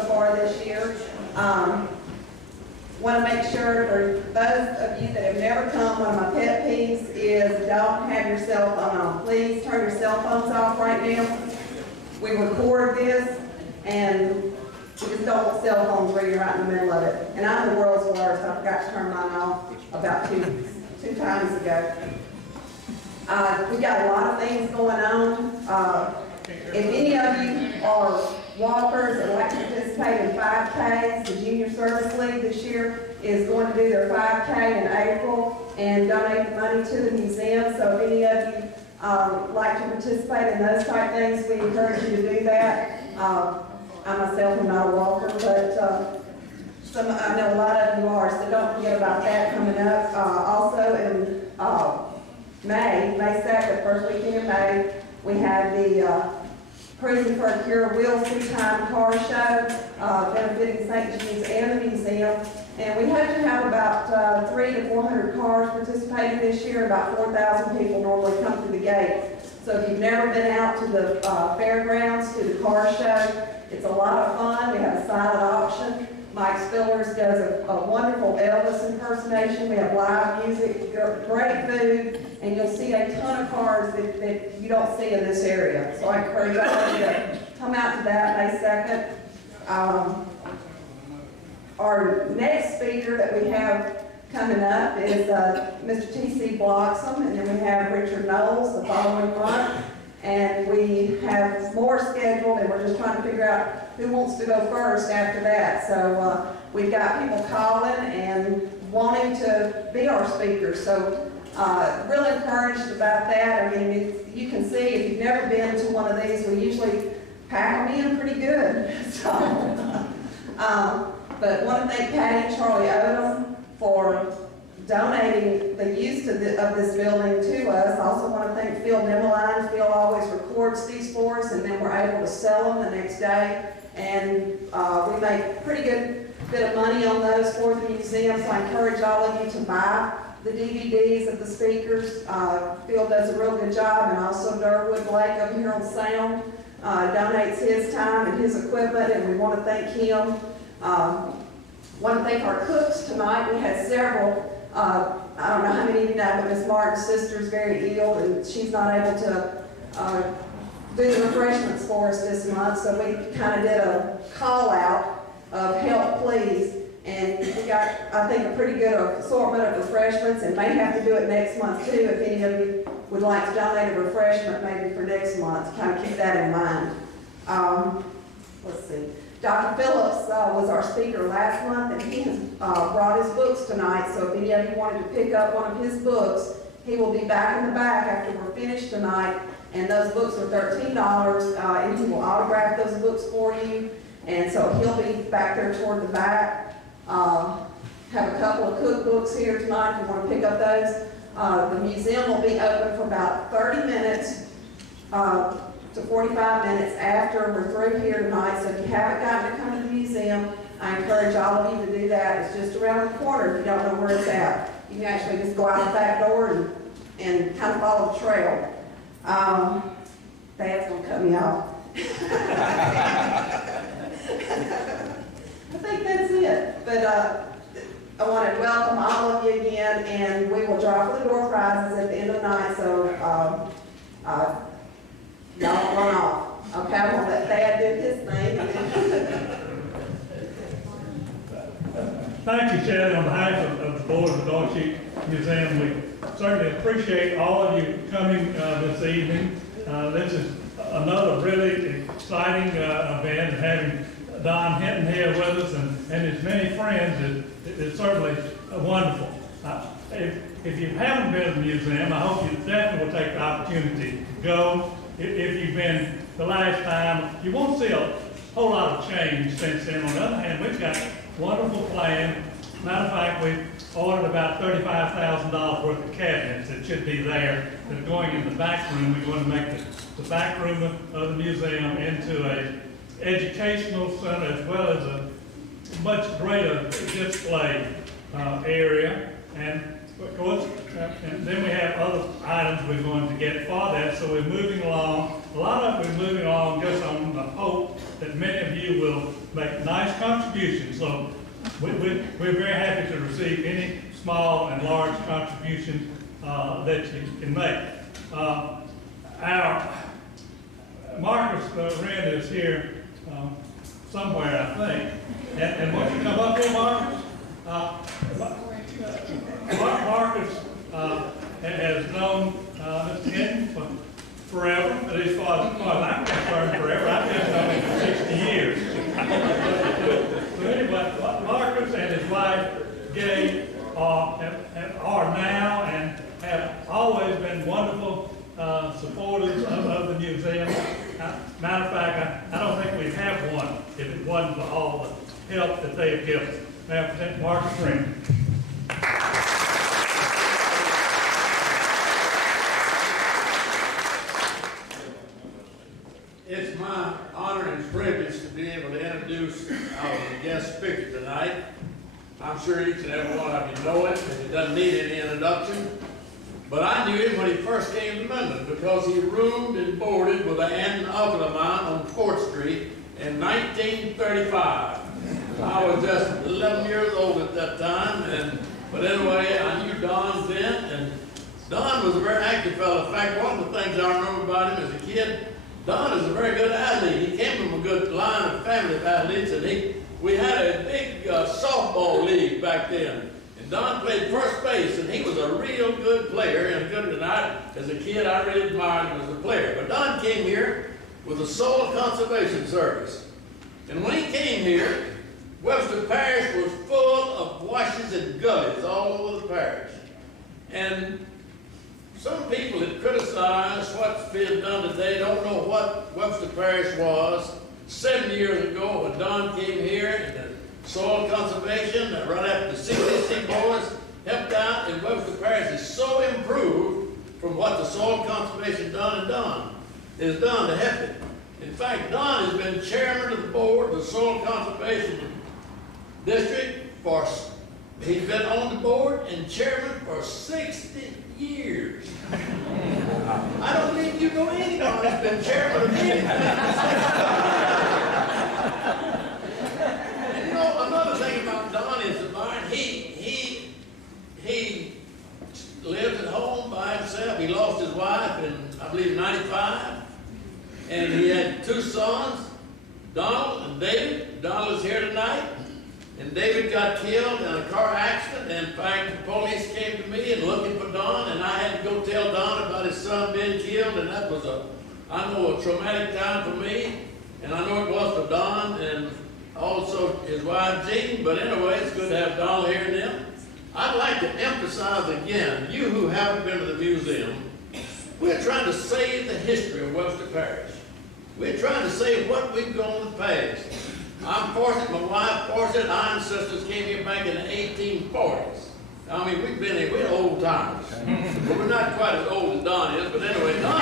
so far this year. Want to make sure for those of you that have never come, one of my pet peeves is don't have your cell phone on. Please turn your cell phones off right now. We record this, and we just don't want cell phones where you're right in the middle of it. And I'm the world's worst. I forgot to turn mine off about two times ago. We got a lot of things going on. If any of you are walkers that like to participate in 5Ks, the Junior Service League this year is going to do their 5K in April and donate the money to the museum. So if any of you like to participate in those type things, we encourage you to do that. I myself am not a walker, but I know a lot of you are, so don't forget about that coming up. Also in May 2nd, first weekend of May, we have the Prison for a Cure Wheel Time Car Show, benefiting St. Jude's and the museum. And we hope to have about 300 to 400 cars participating this year. About 4,000 people normally come through the gate. So if you've never been out to the fairgrounds, to the car show, it's a lot of fun. We have a silent auction. Mike Spillers does a wonderful Elvis impersonation. We have live music, great food, and you'll see a ton of cars that you don't see in this area. So I encourage all of you to come out to that May 2nd. Our next speaker that we have coming up is Mr. T.C. Bloxham, and then we have Richard Knowles the following month. And we have more scheduled, and we're just trying to figure out who wants to go first after that. So we've got people calling and wanting to be our speakers. So really encouraged about that. I mean, you can see if you've never been to one of these, we usually pack them in pretty good. So, but want to thank Patty and Charlie Odom for donating the use of this building to us. I also want to thank Phil Demeline. Phil always records these for us, and then we're able to sell them the next day. And we make pretty good bit of money on those for the museum, so I encourage all of you to buy the DVDs of the speakers. Phil does a real good job, and also Durwood Blake over here on sound donates his time and his equipment, and we want to thank him. Want to thank our cooks tonight. We had several. I don't know how many of you know, but Miss Martin's sister is very ill, and she's not able to do the refreshments for us this month. So we kind of did a call out of help, please. And we got, I think, a pretty good assortment of refreshments, and may have to do it next month too if any of you would like to donate a refreshment maybe for next month. Kind of keep that in mind. Let's see. Dr. Phillips was our speaker last month, and he has brought his books tonight, so if any of you wanted to pick up one of his books, he will be back in the back after we're finished tonight, and those books are $13, and he will autograph those books for you, and so he'll be back there toward the back. Have a couple of cookbooks here tonight if you want to pick up those. The museum will be open for about 30 minutes to 45 minutes after we're through here tonight. So if you haven't gotten to come to the museum, I encourage all of you to do that. It's just around the corner if you don't know where it's at. You can actually just go out the back door and kind of follow the trail. Dad's going to cut me off. I think that's it. But I want to welcome all of you again, and we will draw for the door prizes at the end of the night. So y'all run off. Okay, I'm going to let Dad do his thing. Thank you, Schelley. On behalf of the board of the Dorcheat Museum, we certainly appreciate all of you coming this evening. This is another really exciting event, and having Don Hinton here with us and his many friends is certainly wonderful. If you haven't been to the museum, I hope you definitely will take the opportunity to go. If you've been the last time, you won't see a whole lot of change since then. On the other hand, we've got wonderful plans. Matter of fact, we've ordered about $35,000 worth of cabinets that should be there. That are going in the back room. We're going to make the back room of the museum into an educational center, as well as a much greater display area. And of course, and then we have other items we're going to get for that. So we're moving along. A lot of it we're moving along just on the hope that many of you will make nice contributions. So we're very happy to receive any small and large contributions that you can make. Our Marcus Wren is here somewhere, I think. And won't you come up here, Marcus? Marcus has known Mr. Hinton for forever, at least as far as I'm concerned, forever. I've just known him for 60 years. So anyway, Marcus and his wife, Gay, are now and have always been wonderful supporters of the museum. Matter of fact, I don't think we'd have one if it wasn't for all the help that they have given. May I present Marcus Wren. It's my honor and privilege to be able to introduce our guest speaker tonight. I'm sure each and every one of you know him, and he doesn't need any introduction. But I knew him when he first came to Minden because he roomed and boarded with an aunt and uncle of mine on 4th Street in 1935. I was just 11 years old at that time, but anyway, I knew Don then, and Don was a very active fellow. In fact, one of the things I remember about him as a kid, Don is a very good athlete. He came from a good line of family of athletes, and we had a big softball league back then. And Don played first base, and he was a real good player. And as a kid, I really admired him as a player. But Don came here with a soil conservation service. And when he came here, Webster Parish was full of washes and gullies all over the parish. And some people that criticize what's being done today don't know what Webster Parish was 7 years ago when Don came here and the soil conservation, right after the CDC boys helped out, and Webster Parish is so improved from what the soil conservation is done to help it. In fact, Don has been chairman of the board of the soil conservation district he's been on the board and chairman for 60 years. I don't think you know anyone that's been chairman of anything. And you know, another thing about Don is that he lives at home by himself. He lost his wife in, I believe, 95. And he had 2 sons, Donald and David. Donald is here tonight. And David got killed in a car accident. And in fact, the police came to me and looking for Don, and I had to go tell Don about his son being killed, and that was a traumatic time for me, and I know it was for Don, and also his wife Jean. But anyway, it's good to have Don here and them. I'd like to emphasize again, you who haven't been to the museum, we're trying to save the history of Webster Parish. We're trying to save what we've gone in the past. I'm fortunate, my wife fortunate, our ancestors came here back in the 1840s. I mean, we've been here, we're old timers. But we're not quite as old as Don is, but anyway, Don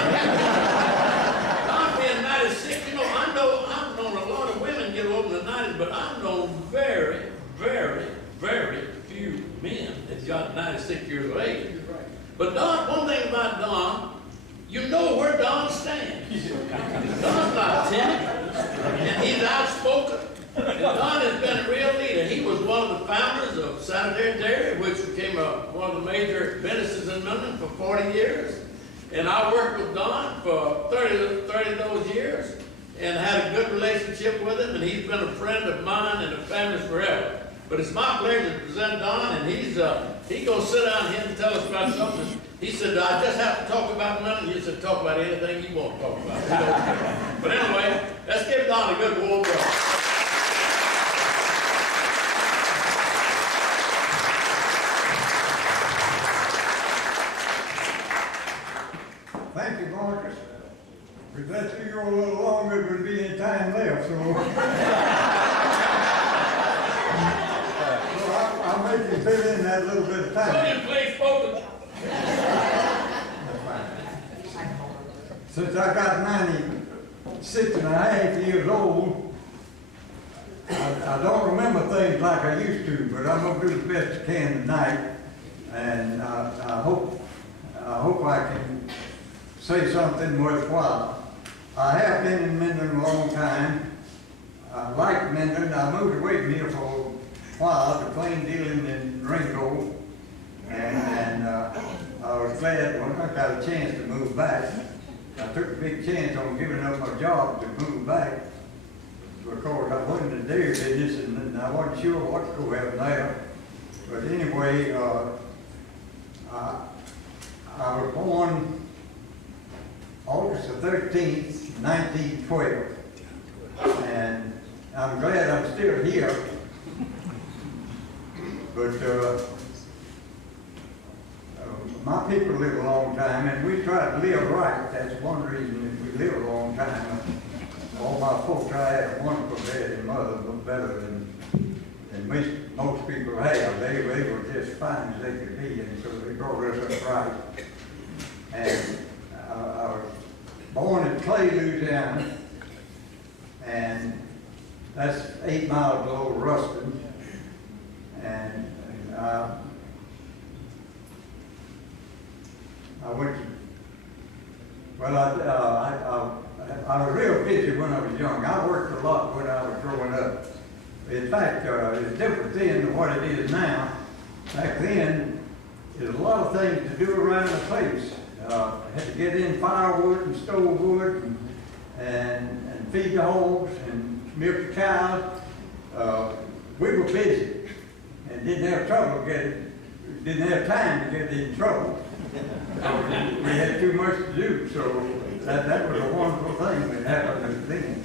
being 96, you know, I've known a lot of women get over in the 90s, but I've known very, very, very few men that got 96 years of age. But Don, one thing about Don, you know where Don stands. Don's not timid, and he's outspoken. And Don has been a real leader. He was one of the founders of Sanitary Dairy, which became one of the major businesses in Minden for 40 years. And I worked with Don for 30 of those years and had a good relationship with him, and he's been a friend of mine and the family's forever. But it's my pleasure to present Don, and he's going to sit down here and tell us about something. He said, I just have to talk about Minden. He said, talk about anything you want to talk about. But anyway, let's give Don a good warm welcome. Thank you, Marcus. If that you go a little longer, it would be any time left, so I'll make you fit in that little bit of time. William, please focus. Since I got 96 and a half years old, I don't remember things like I used to, but I'm going to do the best I can tonight, and I hope I can say something worthwhile. I have been in Minden a long time. I liked Minden. I moved away from here for a while to plain dealing in Ringo. And I was glad when I got a chance to move back. I took a big chance on giving up my job to move back because I went in the dairy business and I wasn't sure what to go have there. But anyway, I was born August the 13th, 1912. And I'm glad I'm still here. But my people live a long time, and we try to live right. That's one reason that we live a long time. All my folks, I had a wonderful dad and mother, but better than most people have. They were just fine as they could be, and so they brought us up right. And I was born in Clay, Louisiana, and that's 8 miles below Ruston. And I went to, well, I was real busy when I was young. I worked a lot when I was growing up. In fact, it's different then than what it is now. Back then, there's a lot of things to do around the place. Had to get in firewood and stove wood and feed the hogs and milk the cows. We were busy and didn't have time to get in trouble. We had too much to do, so that was a wonderful thing that happened then.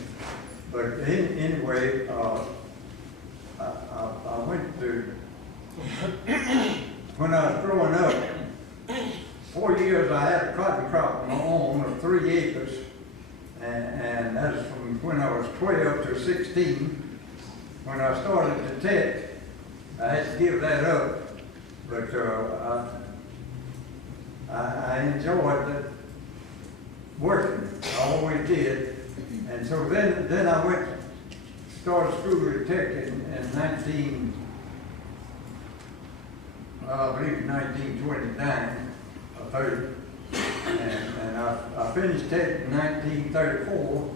But anyway, I went to, when I was growing up, 4 years I had a cotton crop of my own of 3 acres, and that was from when I was 12 to 16. When I started to tech, I had to give that up, but I enjoyed working. I always did. And so then I started school at Tech in I believe 1929 or 30. And I finished Tech in 1934.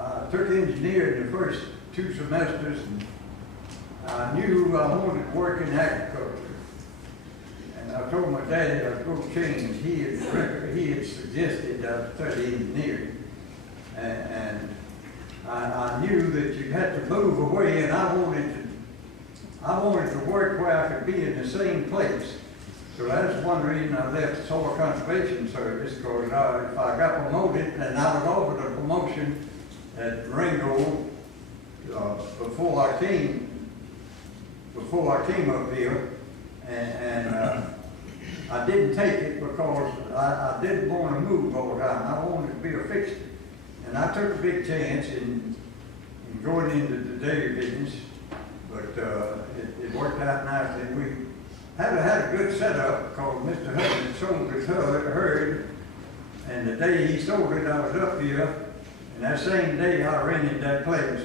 I took engineering the first 2 semesters, and I knew I wanted to work in agriculture. And I told my daddy I was going to change. He had suggested I study engineering. And I knew that you had to move away, and I wanted to work where I could be in the same place. So that's one reason I left Soil Conservation Service, because if I got promoted, and I was offered a promotion at Ringo before I came up here, and I didn't take it because I didn't want to move all the time. I wanted to be a fixture. And I took a big chance in going into the dairy business, but it worked out nicely. We had a good setup because Mr. Hudson sold his herd, and the day he sold it, I was up here, and that same day I rented that place.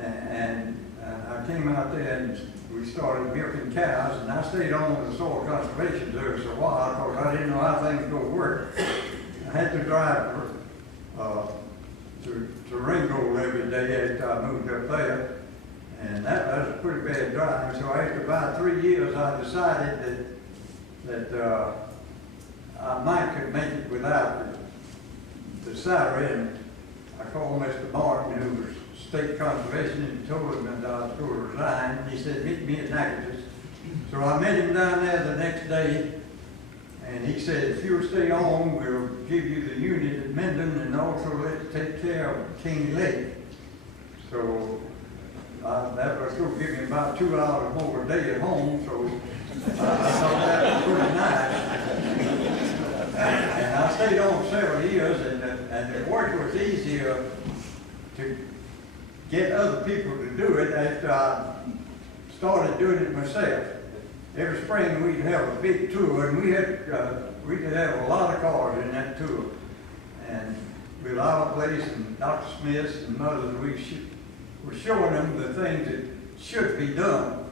And I came out there and we started milking cows, and I stayed on with the Soil Conservation Service a while because I didn't know how things go work. I had to drive to Ringo every day after I moved up there, and that was a pretty bad drive. So after about 3 years, I decided that I might could make it without the salary, and I called Mr. Martin, who was state conservation, and told him that I was going to resign. He said, meet me at Natchitoches. So I met him down there the next day, and he said, if you'll stay on, we'll give you the unit at Minden and also let's take care of King Lake. So that was going to give me about 2 hours more a day at home, so I thought that was pretty nice. And I stayed on several years, and the work was easier to get other people to do it after I started doing it myself. Every spring we'd have a big tour, and we could have a lot of cars in that tour. And with our place and Dr. Smith's and others, we were showing them the things that should be done.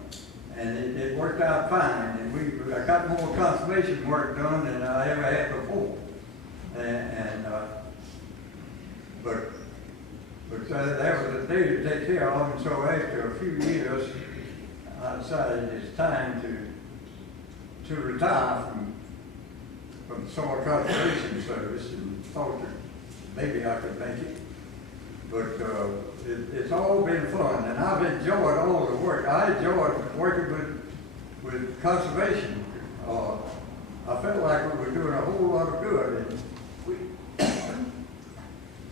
And it worked out fine. And I got more conservation work done than I ever had before. But But that was a day to take care of, and so after a few years, I decided it's time to retire from the soil conservation service, and thought that maybe I could make it. But it's all been fun, and I've enjoyed all the work. I enjoyed working with conservation. I felt like we were doing a whole lot of good, and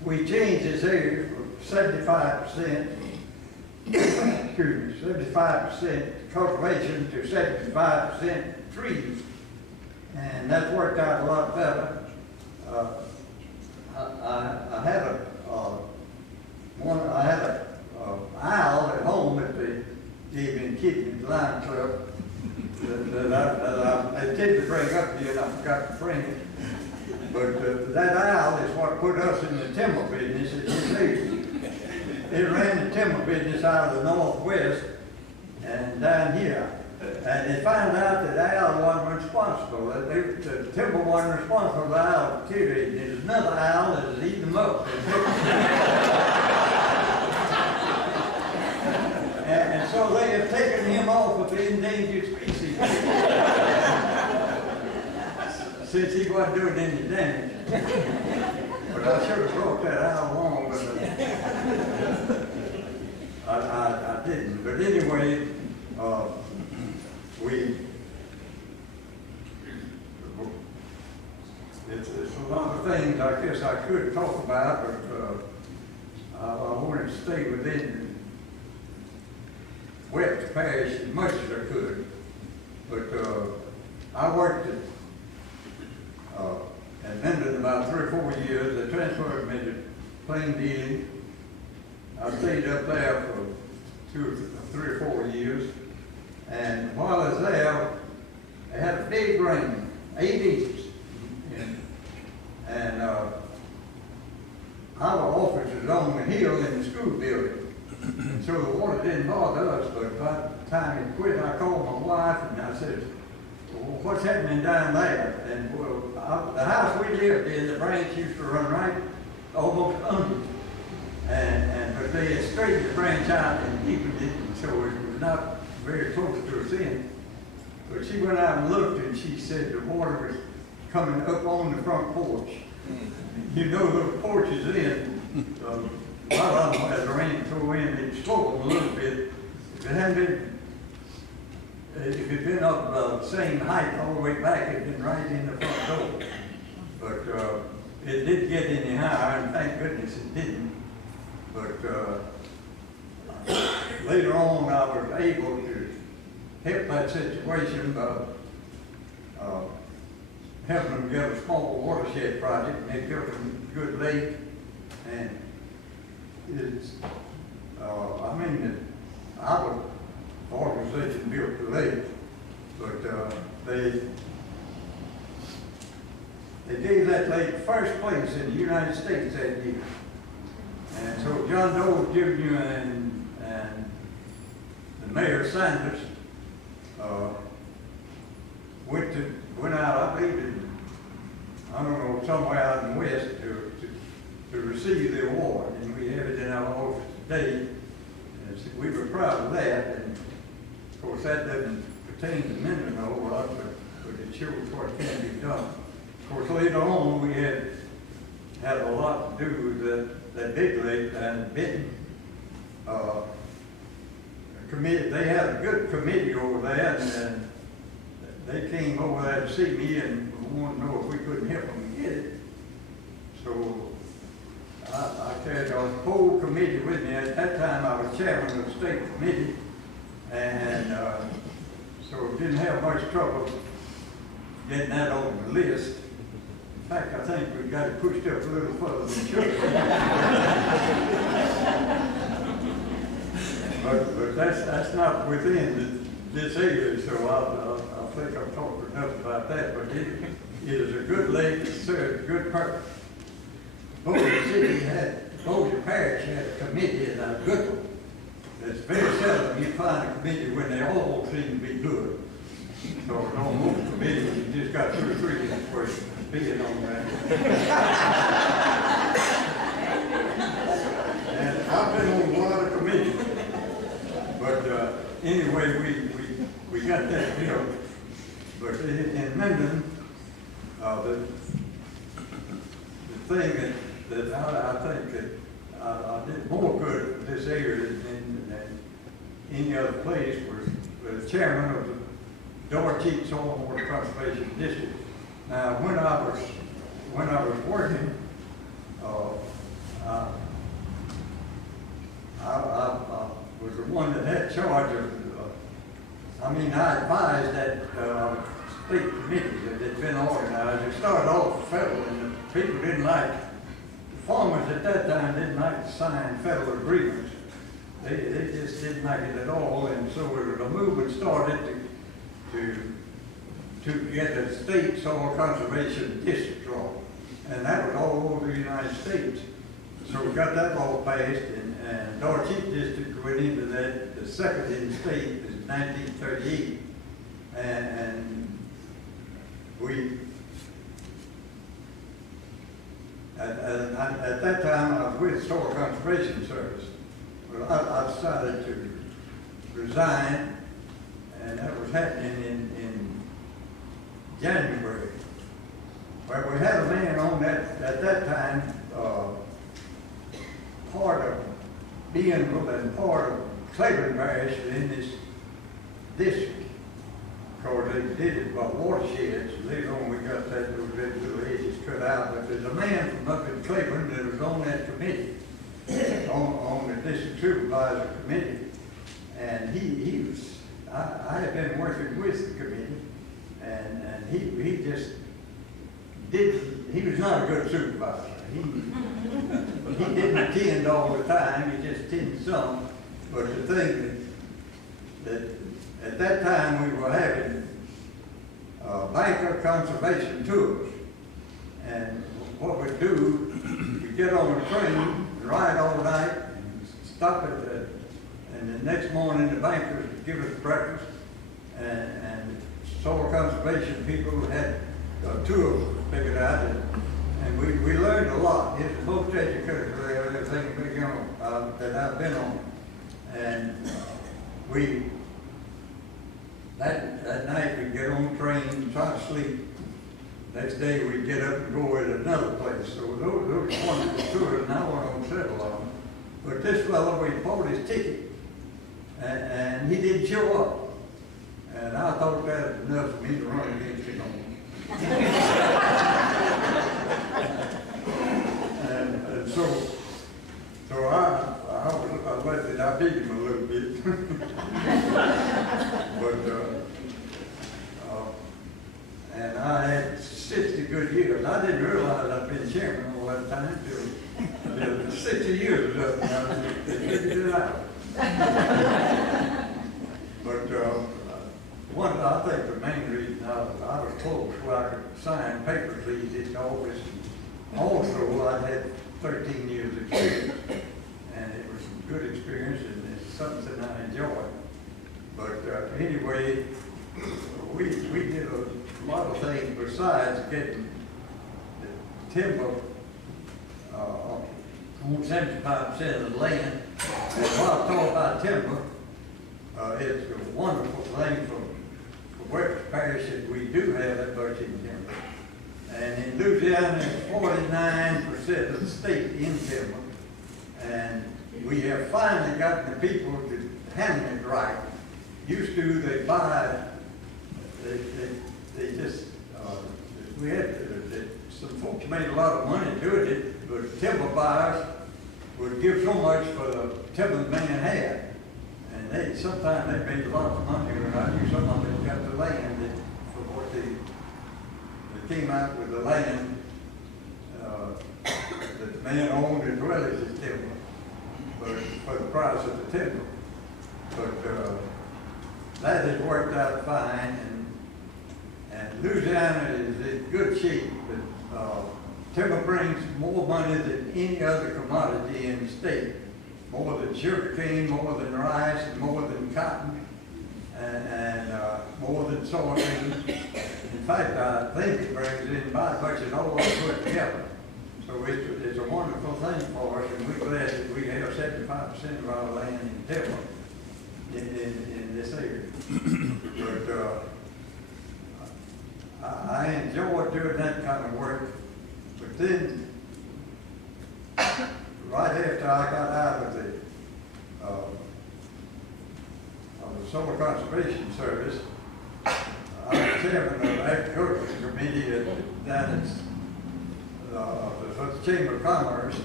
we changed this area from 75%, excuse me, 75% cultivation to 75% trees, and that worked out a lot better. I had a owl at home that they gave me and kept in the Lions Club that I intended to bring up here, and I forgot to bring it. But that owl is what put us in the timber business at his age. It ran the timber business out of the Northwest and down here. And they found out that the owl wasn't responsible. That the timber wasn't responsible for the owl deteriorating. There's another owl that has eaten them up. And so they have taken him off of the endangered species since he wasn't doing any damage. But I should have brought that owl along, but I didn't. But anyway, it's a lot of things I guess I could talk about, but I wanted to stay within Webster Parish as much as I could. But I worked at Minden about 3 or 4 years. They transferred me to plain dealing. I stayed up there for 3 or 4 years. And while I was there, they had a big rain, 8 inches. And our office was on the hill in the school building. And so the water didn't bother us, but by the time it quit, I called my wife and I said, well, what's happening down there? And well, the house we lived in, the branch used to run right almost under. But they had straightened the branch out and deepened it, and so it was not very close to us in. But she went out and looked, and she said the water was coming up on the front porch. You know those porches in, a lot of them, as the rain threw in, they'd slope them a little bit. If it had been up the same height all the way back, it'd been right in the front door. But it didn't get any higher, and thank goodness it didn't. But later on, I was able to help that situation by helping them get a small watershed project, and they built a good lake. And it's, our organization built the lake, but they gave that lake first place in the United States that year. And so John Doe Jr. and the Mayor Sanders went out, I believe, I don't know, somewhere out in the West to receive the award. And we have it in our office today. And so we were proud of that. And of course, that doesn't pertain to Minden a whole lot, but it shows what can be done. Of course, later on, we had a lot to do with that big lake down in Minden. They had a good committee over there, and they came over there to see me and wanted to know if we couldn't help them get it. So I carried a whole committee with me. At that time, I was chairman of the state committee, and so didn't have much trouble getting that on the list. In fact, I think we got it pushed up a little further than should. But that's not within this area, so I think I've talked enough about that. But it is a good lake. It serves a good purpose. Webster Parish had a committee, and a good one. It's very seldom you find a committee when they all seem to be good. So on most committees, you just got 2 or 3 worth being on that. And anyway, we got that built. But in Minden, the thing that I think that I did more good in this area than any other place was the chairman of the Dorcheat Saltwater Conservation District. Now, when I was working, I was the one that had charge of, I advised that state committee that had been organized. It started off federal, and the people didn't like, the farmers at that time didn't like to sign federal agreements. They just didn't like it at all, and so a movement started to get a state soil conservation district law, and that was all over the United States. So we got that law passed, and Dorcheat District went into that, the second in the state in 1938, and we, at that time I was with Soil Conservation Service. Well, I decided to resign, and that was happening in January. Well, we had a man on that, at that time, part of Beanville and part of Schelley Parish in this district. Of course, they did it by watersheds. Later on, we got that, those little edges cut out. But there's a man from up in Cleveland that was on that committee, on the district supervisor committee. And he was, I had been working with the committee, and he just he was not a good supervisor. He didn't attend all the time, he just attended some. But the thing that at that time we were having banker conservation tours. And what we do, we get on a train, ride all night, and stop at the, and the next morning the bankers give us breakfast, and soil conservation people had a tour figured out, and we learned a lot. It's the most educated everything that I've been on. And that night we get on the train and try to sleep. Next day we get up and go at another place. So those were wonderful tours, and I went on several of them. But this fellow, we bought his ticket, and he didn't show up. And I thought that was enough for me to run against him on. and so I let it, I beat him a little bit. And I had 60 good years. I didn't realize I'd been chairman all that time until 60 years was up and I figured it out. But I think the main reason I was close where I could sign papers easy in the office. Also, I had 13 years experience, and it was a good experience, and it's something I enjoyed. But anyway, we did a lot of things besides getting the timber on 75% of the land. And while I talk about timber, it's a wonderful thing for Webster Parish that we do have that much in timber. And in Louisiana, it's 49% of the state in timber. And we have finally gotten the people to handle it right. Used to, they buy, they just, we had, some folks made a lot of money doing it, but timber buyers would give so much for the timber the man had. And sometimes they made a lot of money, and I knew some of them got the land that, for what they came out with the land that the man owned as well as his timber, but for the price of the timber. But that has worked out fine, and Louisiana is in good shape. But timber brings more money than any other commodity in the state. More than sugarcane, more than rice, and more than cotton, and more than soybeans. In fact, I think it brings in about as much as all of us put together. So it's a wonderful thing for us, and we're glad that we have 75% of our land in timber. in this area. But, I enjoyed doing that kind of work, but then, right after I got out of the Solar Conservation Service, I was chairman of the Agricultural Committee down at the Chamber of Commerce.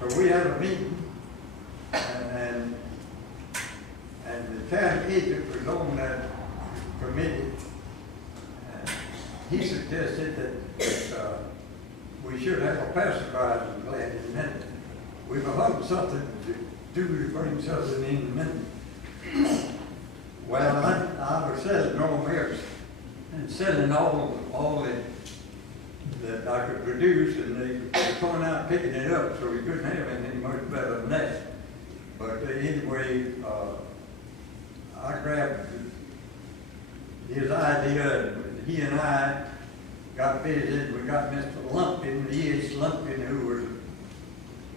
So we had a meeting, and the county agent was on that committee. And he suggested that we should have a pasteurizing plant in Minden. We were hoping something to do to bring something in Minden. Well, I was selling raw milk and selling all that I could produce, and they were coming out picking it up, so we couldn't have anything much better than that. But anyway, I grabbed his idea, and he and I got busy. We got Mr. Lumpkin, E.H. Lumpkin, who was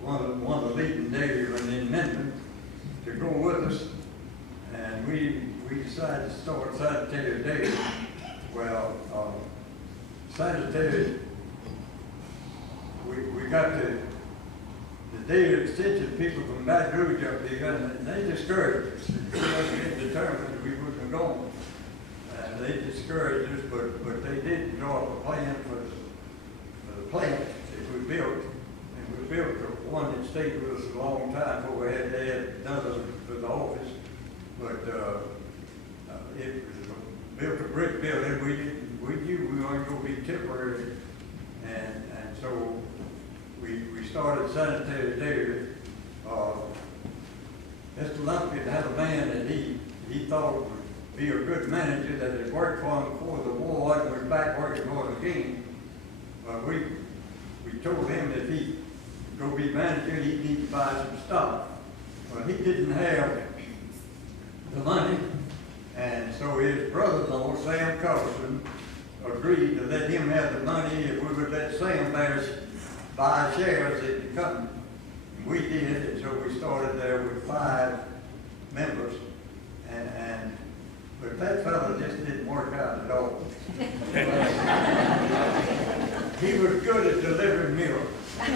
one of the leading dairymen in Minden, to go with us, and we decided to start Sanitary Dairy. Well, Sanitary, we got the dairy extension people from Baton Rouge up here, and they discouraged us. We wasn't determined that we wasn't going. And they discouraged us, but they did draw up a plan for the plant that we built. And we built one that stayed with us a long time before we had to add another for the office. But it was built a brick building. We knew we weren't going to be temporary. And so we started Sanitary Dairy. Mr. Lumpkin had a man that he thought would be a good manager that had worked for him before the war and was back working for him again. We told him if he go be manager, he'd need to buy some stock. Well, he didn't have the money, and so his brother-in-law, Sam Carlson, agreed to let him have the money if we would let Sam buy shares in the company. We did, and so we started there with 5 members, but that fellow just didn't work out at all. He was good at delivering milk, but he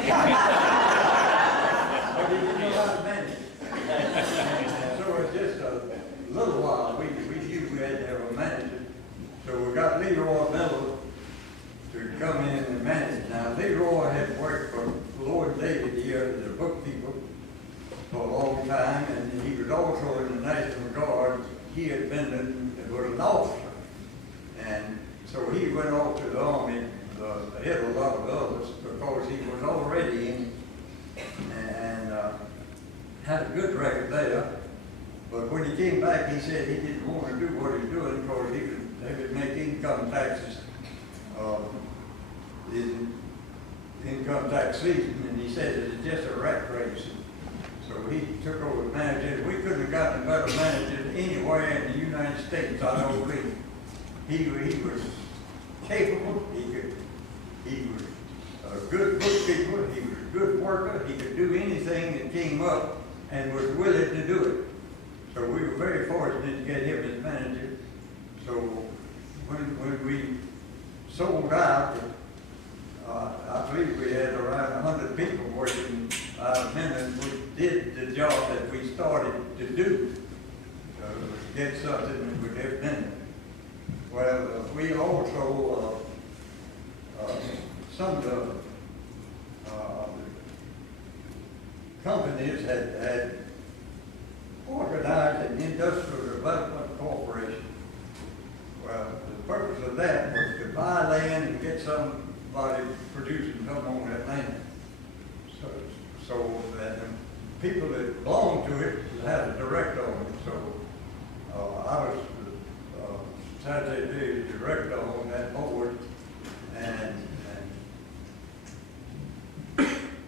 didn't know how to manage it. So it's just a little while, we knew we had to have a manager. So we got Leroy Miller to come in and manage. Now, Leroy had worked for Lord David here as a bookkeeper for a long time, and he was also in the National Guard. He had been was an officer, and so he went off to the Army ahead of a lot of others because he was already in and had a good record there. But when he came back, he said he didn't want to do what he was doing because they would make income taxes in income tax season, and he said it was just a rat race. So he took over the manager. We couldn't have gotten a better manager anywhere in the United States, I don't believe. He was capable. He was a good bookkeeper. He was a good worker. He could do anything that came up and was willing to do it. So we were very fortunate to get him as manager. So when we sold out, I believe we had around 100 people working out of Minden, which did the job that we started to do, get something that would have Minden. Well, we also, some of the companies had organized an industrial development corporation. Well, the purpose of that was to buy land and get somebody producing some on that land. So that the people that belonged to it had a direct on it. So I was Sanitary Director on that board, and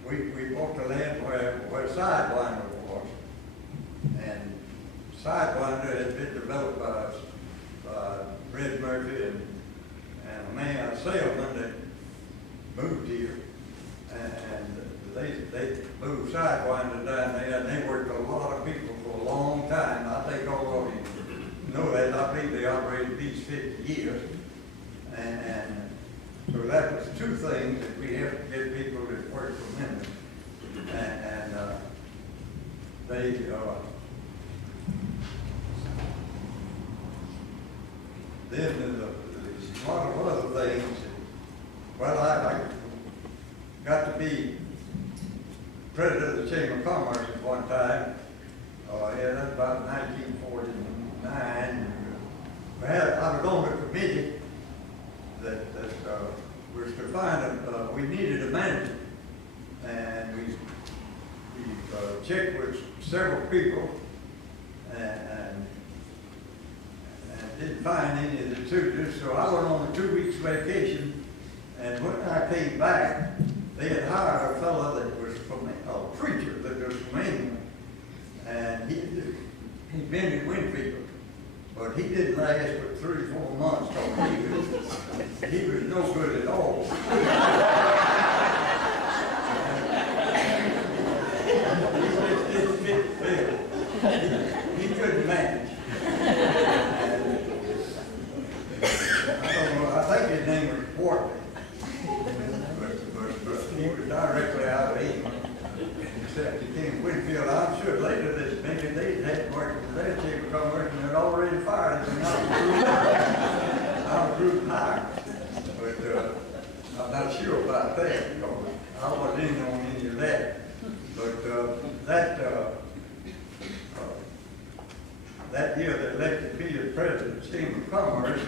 we bought the land where Sidewinder was. And Sidewinder had been developed by Red Murphy and a man, a salesman that moved here. And they moved Sidewinder down there, and they worked a lot of people for a long time. I think all So that was two things that we have to get people that work for Minden. And they, then there's a lot of other things. Well, I got to be president of the Chamber of Commerce at one time. Yeah, that's about 1949. I was on a committee that was to find we needed a manager. And we checked with several people and didn't find any of the suitors. So I went on a 2 weeks vacation, and when I came back, they had hired a fellow that was from a preacher that was from England, and he'd been in Winfield, but he didn't last but 3 or 4 months. So he was no good at all. He couldn't manage. I don't know, I think his name was Portland. But he was directly out of England. Except he came to Winfield. I'm sure later this maybe they had worked with their Chamber of Commerce and had already fired him. I was group high. But I'm not sure about that because I wasn't in on any of that. But that year they elected me as president of the Chamber of Commerce,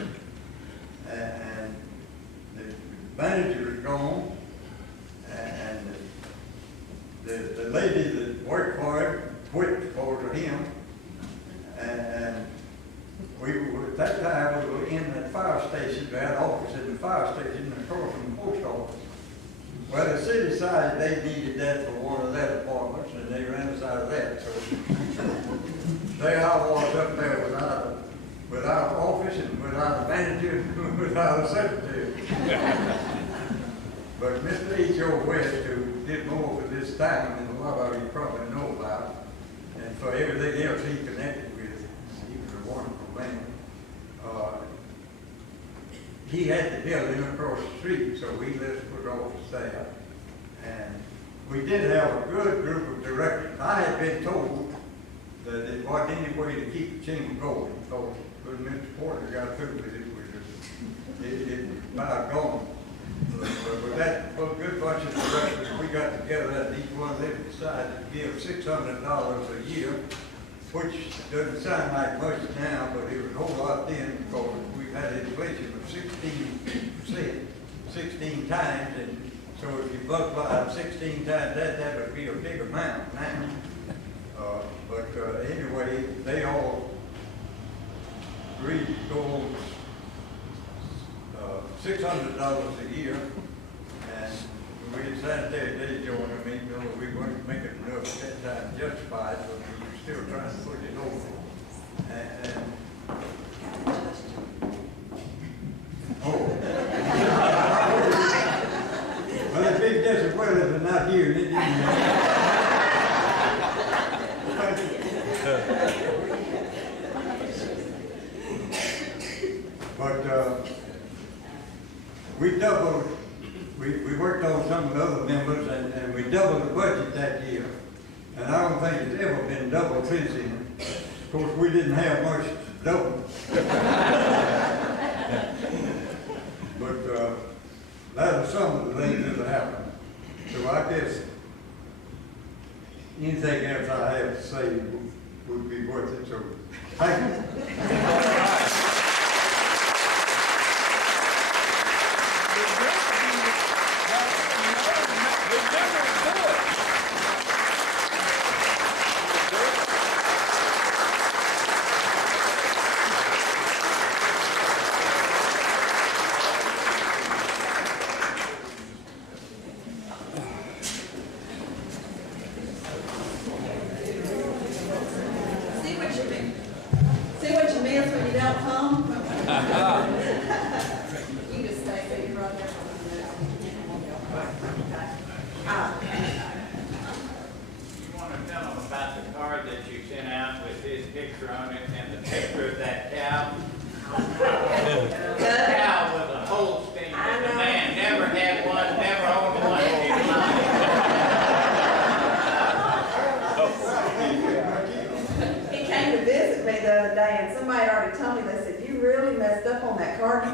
and the manager was gone, and the lady that worked for him quit because of him, and we were, at that time we were in that fire station. We had an office in the fire station across from the post office. Well, the city decided they needed that for one of their departments, and they ran us out of that. So there I was up there without an office and without a manager and without a secretary. But Mr. H.O. West, who did more for this town than a lot of you probably know about, and for everything else he connected with, he was a wonderful man. He had the building across the street, so we let us put office there. And we did have a good group of directors. I had been told that it wasn't any way to keep the chamber going. So when Mr. Porter got through with it, it was about gone. But with that good bunch of directors, we got together and each one of them decided to give $600 a year, which doesn't sound like much now, but it was a whole lot then because we had inflation of 16%, 16 times, and so if you multiply 16 times that would be a big amount now. But anyway, they all agreed to go on $600 a year, and we decided they joined me. You know, we weren't making enough at that time to justify it, but we were still trying to push it over. Well, the big disappointment is not here, did you? But we worked on some of the other members, and we doubled the budget that year. And I don't think it's ever been doubled since then. Of course, we didn't have much to double. But that was some of the things that happened. So I guess anything else I have to say would be worth it. So thank you.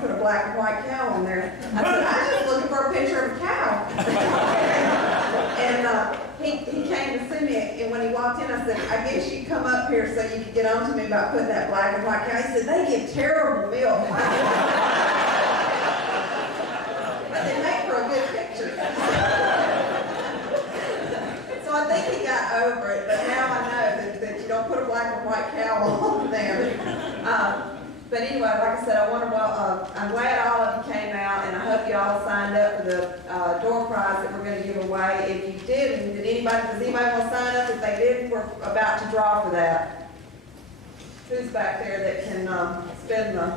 put a black and white cow on there. I said, I'm just looking for a picture of a cow. And he came to see me, and when he walked in, I said, I guess you come up here so you could get on to me about putting that black and white cow. He said, they give terrible milk. But they make for a good picture. So I think he got over it, but now I know that you don't put a black and white cow on there. But anyway, like I said, I'm glad all of you came out, and I hope you all signed up for the door prize that we're going to give away. If you didn't, does anybody want to sign up? If they didn't, we're about to draw for that. Who's back there that can spin the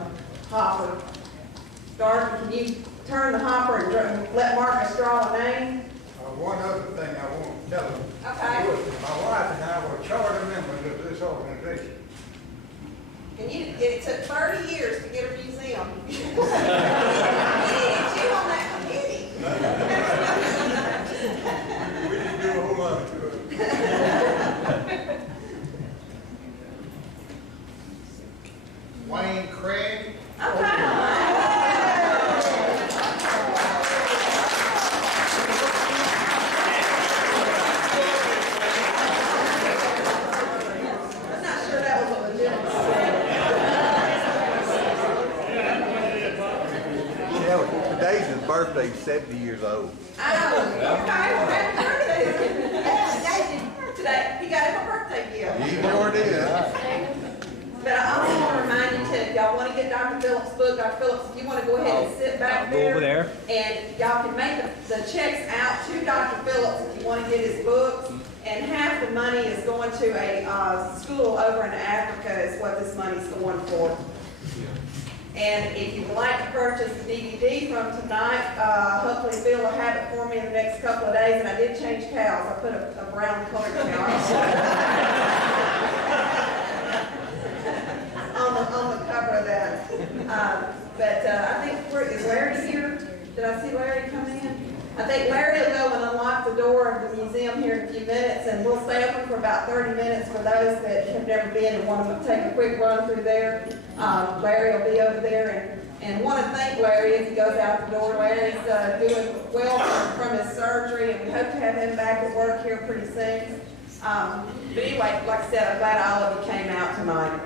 hopper? Dorothy, can you turn the hopper and let Marcus draw a name? One other thing I want to tell them. Okay. My wife and I were charter members of this organization. And it took 30 years to get a museum. You on that committee. We didn't do a whole lot to it. Wayne Craig. Okay. I'm not sure that was a legitimate Today's his birthday, 70 years old. Oh, okay, well, happy birthday. Today, he got him a birthday gift. He sure did. But I also want to remind you too, if y'all want to get Dr. Phillips' book, Dr. Phillips, if you want to go ahead and sit back there. Over there. And y'all can make the checks out to Dr. Phillips if you want to get his books. And half the money is going to a school over in Africa is what this money's going for. And if you'd like to purchase the DVD from tonight, hopefully Phil will have it for me in the next couple of days. And I did change cows. I put a brown colored cow on the cover of that. But I think, is Larry here? Did I see Larry come in? I think Larry will go and unlock the door of the museum here in a few minutes, and we'll stay open for about 30 minutes for those that have never been and want to take a quick run through there. Larry will be over there, and want to thank Larry as he goes out the door. Larry's doing well from his surgery, and we hope to have him back at work here pretty soon. But anyway, like I said, I'm glad all of you came out tonight.